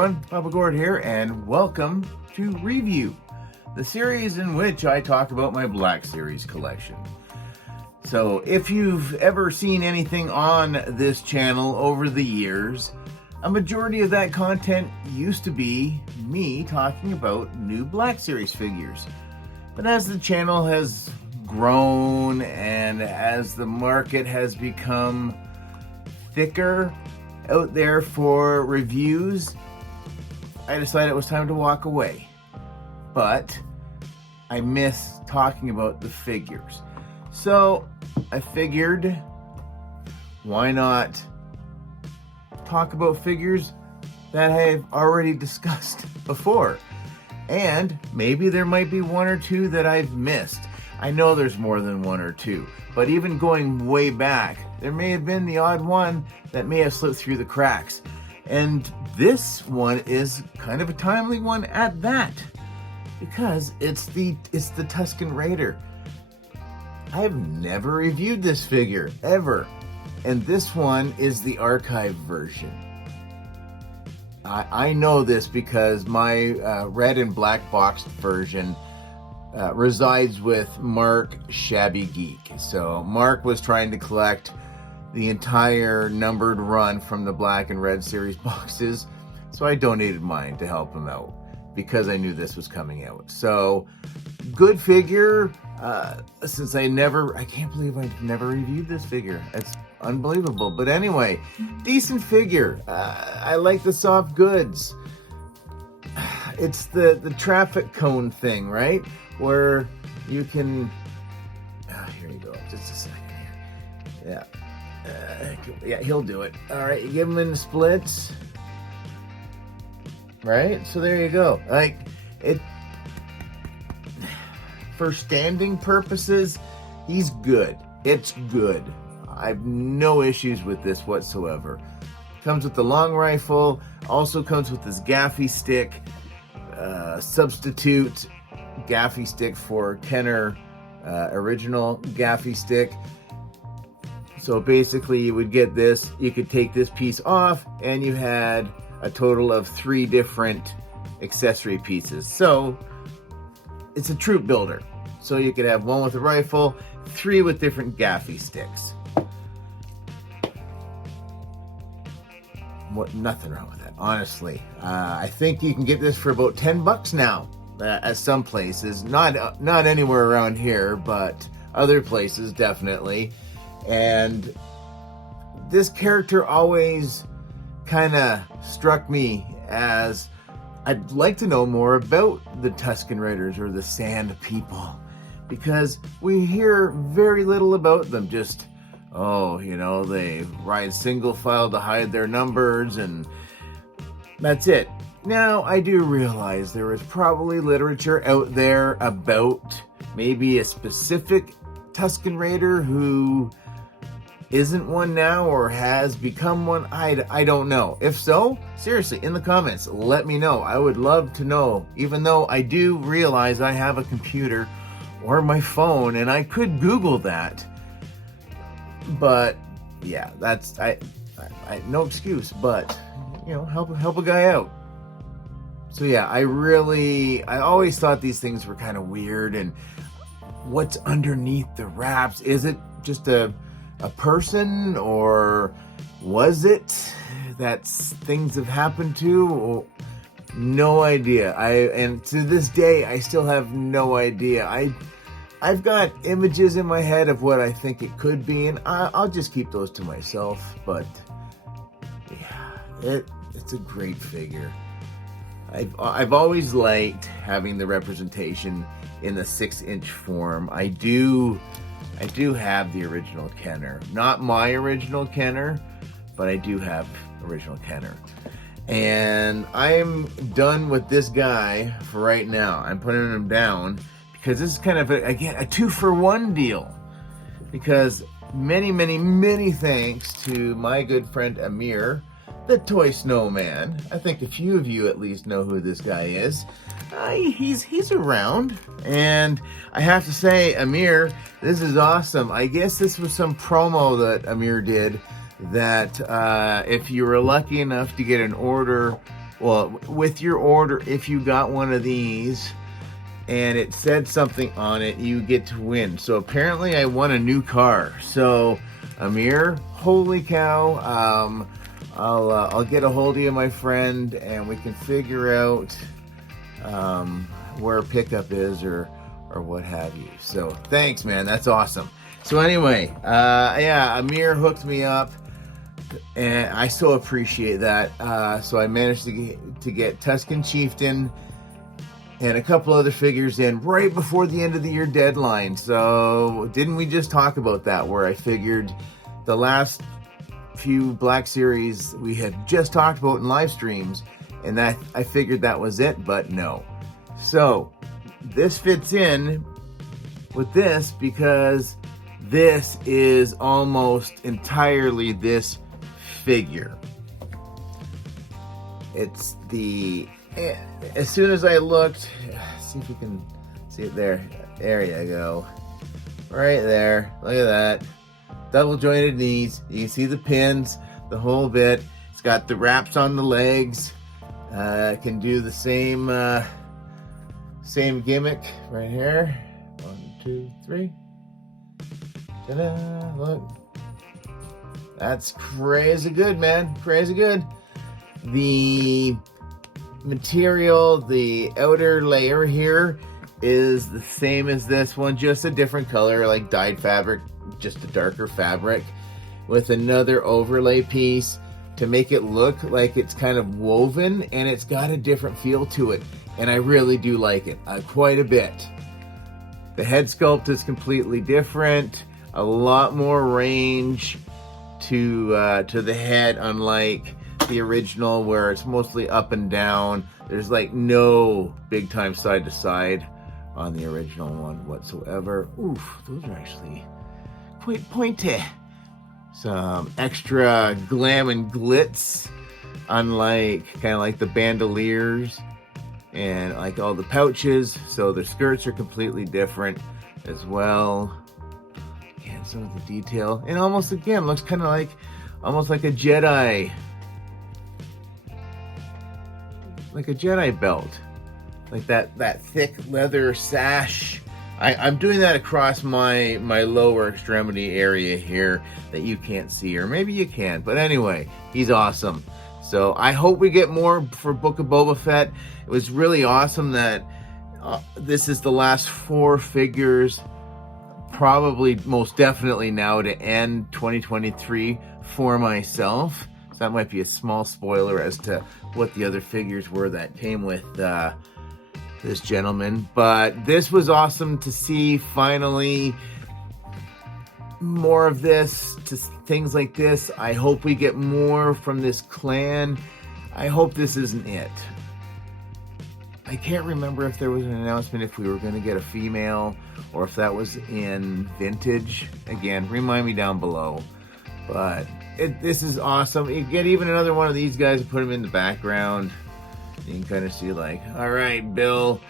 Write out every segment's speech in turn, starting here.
everyone, Papa Gord here, and welcome to Review, the series in which I talk about my Black Series collection. So if you've ever seen anything on this channel over the years, a majority of that content used to be me talking about new Black Series figures. But as the channel has grown and as the market has become thicker out there for reviews, I decided it was time to walk away. But I miss talking about the figures. So I figured, why not talk about figures that I've already discussed before? And maybe there might be one or two that I've missed. I know there's more than one or two, but even going way back, there may have been the odd one that may have slipped through the cracks. And this one is kind of a timely one at that, because it's the Tusken Raider. I have never reviewed this figure, ever. And this one is the archive version. I know this because my red and black boxed version resides with Mark Shabby Geek. So Mark was trying to collect the entire numbered run from the Black and Red series boxes, so I donated mine to help him out because I knew this was coming out. So good figure. Since I can't believe I've never reviewed this figure. It's unbelievable. But anyway, decent figure. I like the soft goods. It's the traffic cone thing, right? Where you can, here you go, just a second here. Yeah, he'll do it. All right, you give him in the splits. Right, so there you go. Like, it, for standing purposes, he's good. It's good. I have no issues with this whatsoever. Comes with the long rifle, also comes with this gaffy stick, substitute gaffy stick for Kenner original gaffy stick. So basically you would get this, you could take this piece off, and you had a total of 3 different accessory pieces. So it's a troop builder. So you could have 1 with a rifle, 3 with different gaffy sticks. Nothing wrong with that, honestly. I think you can get this for about $10 now at some places. Not anywhere around here, but other places definitely. And this character always kind of struck me as I'd like to know more about the Tusken Raiders or the Sand People, because we hear very little about them. Just, they ride single file to hide their numbers, and that's it. Now, I do realize there is probably literature out there about maybe a specific Tusken Raider who isn't one now or has become one. I don't know. If so, seriously, in the comments, let me know. I would love to know, even though I do realize I have a computer or my phone and I could Google that. But yeah, that's I no excuse, but help a guy out. So yeah, I always thought these things were kind of weird, and what's underneath the wraps? Is it just a person, or was it that things have happened to? No idea. And to this day, I still have no idea. I've got images in my head of what I think it could be, and I'll just keep those to myself. But yeah, it's a great figure. I've always liked having the representation in the 6-inch form. I do have the original Kenner. Not my original Kenner, but I do have original Kenner. And I'm done with this guy for right now. I'm putting him down because this is kind of, a 2-for-1 deal. Because many thanks to my good friend Amir, the Toy Snowman. I think a few of you at least know who this guy is. He's around, and I have to say, Amir, this is awesome. I guess this was some promo that Amir did, that if you were lucky enough to get an order well, with your order, if you got one of these and it said something on it, you get to win. So apparently I won a new car. So Amir, holy cow. I'll get a hold of you, my friend, and we can figure out where pickup is or what have you. So thanks, man. That's awesome. So anyway, yeah, Amir hooked me up, and I so appreciate that. So I managed to get Tusken Chieftain and a couple other figures in right before the end of the year deadline. So didn't we just talk about that, where I figured the last few Black Series we had just talked about in live streams, and that I figured that was it, but no. So this fits in with this because this is almost entirely this figure. It's the, as soon as I looked, see if we can see it there. There you go. Right there. Look at that. Double jointed knees. You can see the pins, the whole bit. It's got the wraps on the legs. Can do the same gimmick right here. 1, 2, 3. Ta-da! Look. That's crazy good, man. Crazy good. The material, the outer layer here is the same as this one, just a different color, like dyed fabric, just a darker fabric with another overlay piece to make it look like it's kind of woven, and it's got a different feel to it, and I really do like it quite a bit. The head sculpt is completely different, a lot more range to the head, unlike the original where it's mostly up and down. There's like no big time side to side on the original one whatsoever. Oof, those are actually quite pointy. Some extra glam and glitz, unlike kind of like the bandoliers and like all the pouches. So the skirts are completely different as well. And some of the detail, and almost again looks kind of like almost like a Jedi, belt, like that thick leather sash. I'm doing that across my lower extremity area here that you can't see, or maybe you can, but anyway, he's awesome. So I hope we get more for Book of Boba Fett. It was really awesome that this is the last 4 figures, probably most definitely now to end 2023 for myself. So that might be a small spoiler as to what the other figures were that came with this gentleman. But this was awesome to see, finally, more of this, to things like this. I hope we get more from this clan. I hope this isn't it. I can't remember if there was an announcement if we were going to get a female or if that was in vintage. Again, remind me down below. But this is awesome. You get even another one of these guys and put them in the background. You can kind of see like, all right, Bill,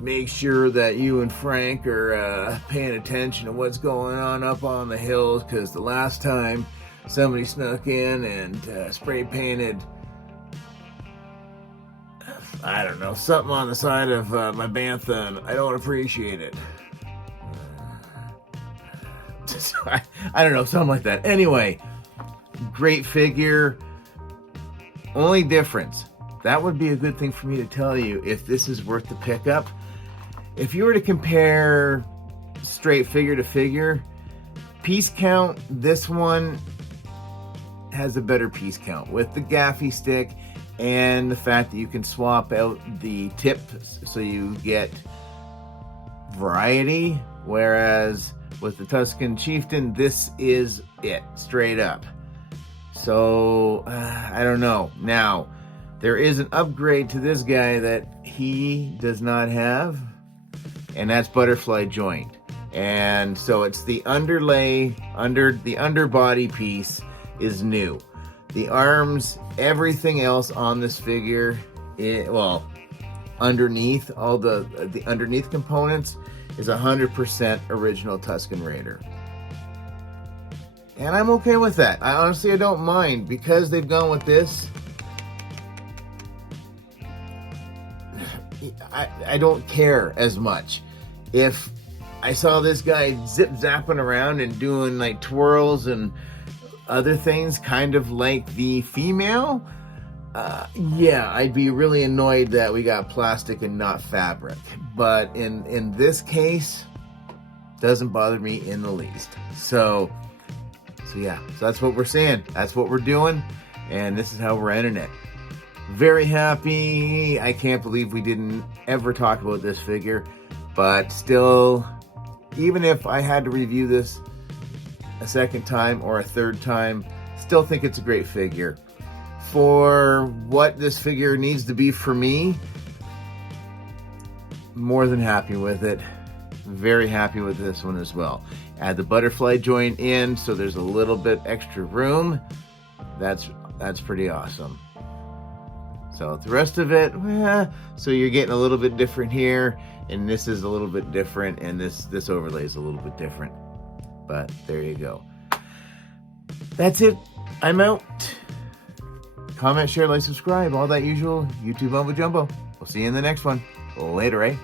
make sure that you and Frank are paying attention to what's going on up on the hills, because the last time somebody snuck in and spray painted, I don't know, something on the side of my bantha, and I don't appreciate it. I don't know, something like that. Anyway, great figure. Only difference, that would be a good thing for me to tell you if this is worth the pickup. If you were to compare straight figure to figure, piece count, this one has a better piece count with the gaffy stick and the fact that you can swap out the tip so you get variety, whereas with the Tusken Chieftain, this is it, straight up. So, I don't know. Now, there is an upgrade to this guy that he does not have, and that's butterfly joint. And so it's the underlay, the underbody piece is new. The arms, everything else on this figure, underneath, all the underneath components is 100% original Tusken Raider. And I'm okay with that. I honestly don't mind, because they've gone with this. I don't care as much. If I saw this guy zip zapping around and doing like twirls and other things, kind of like the female, yeah, I'd be really annoyed that we got plastic and not fabric. But in this case, doesn't bother me in the least. So yeah, so that's what we're saying. That's what we're doing, and this is how we're ending it. Very happy. I can't believe we didn't ever talk about this figure, but still, even if I had to review this a second time or a third time, still think it's a great figure. For what this figure needs to be for me, more than happy with it. Very happy with this one as well. Add the butterfly joint in, so there's a little bit extra room. That's pretty awesome. So the rest of it, so you're getting a little bit different here, and this is a little bit different, and this overlay is a little bit different. But there you go. That's it. I'm out. Comment, share, like, subscribe, all that usual YouTube mumbo jumbo. We'll see you in the next one. Later, eh?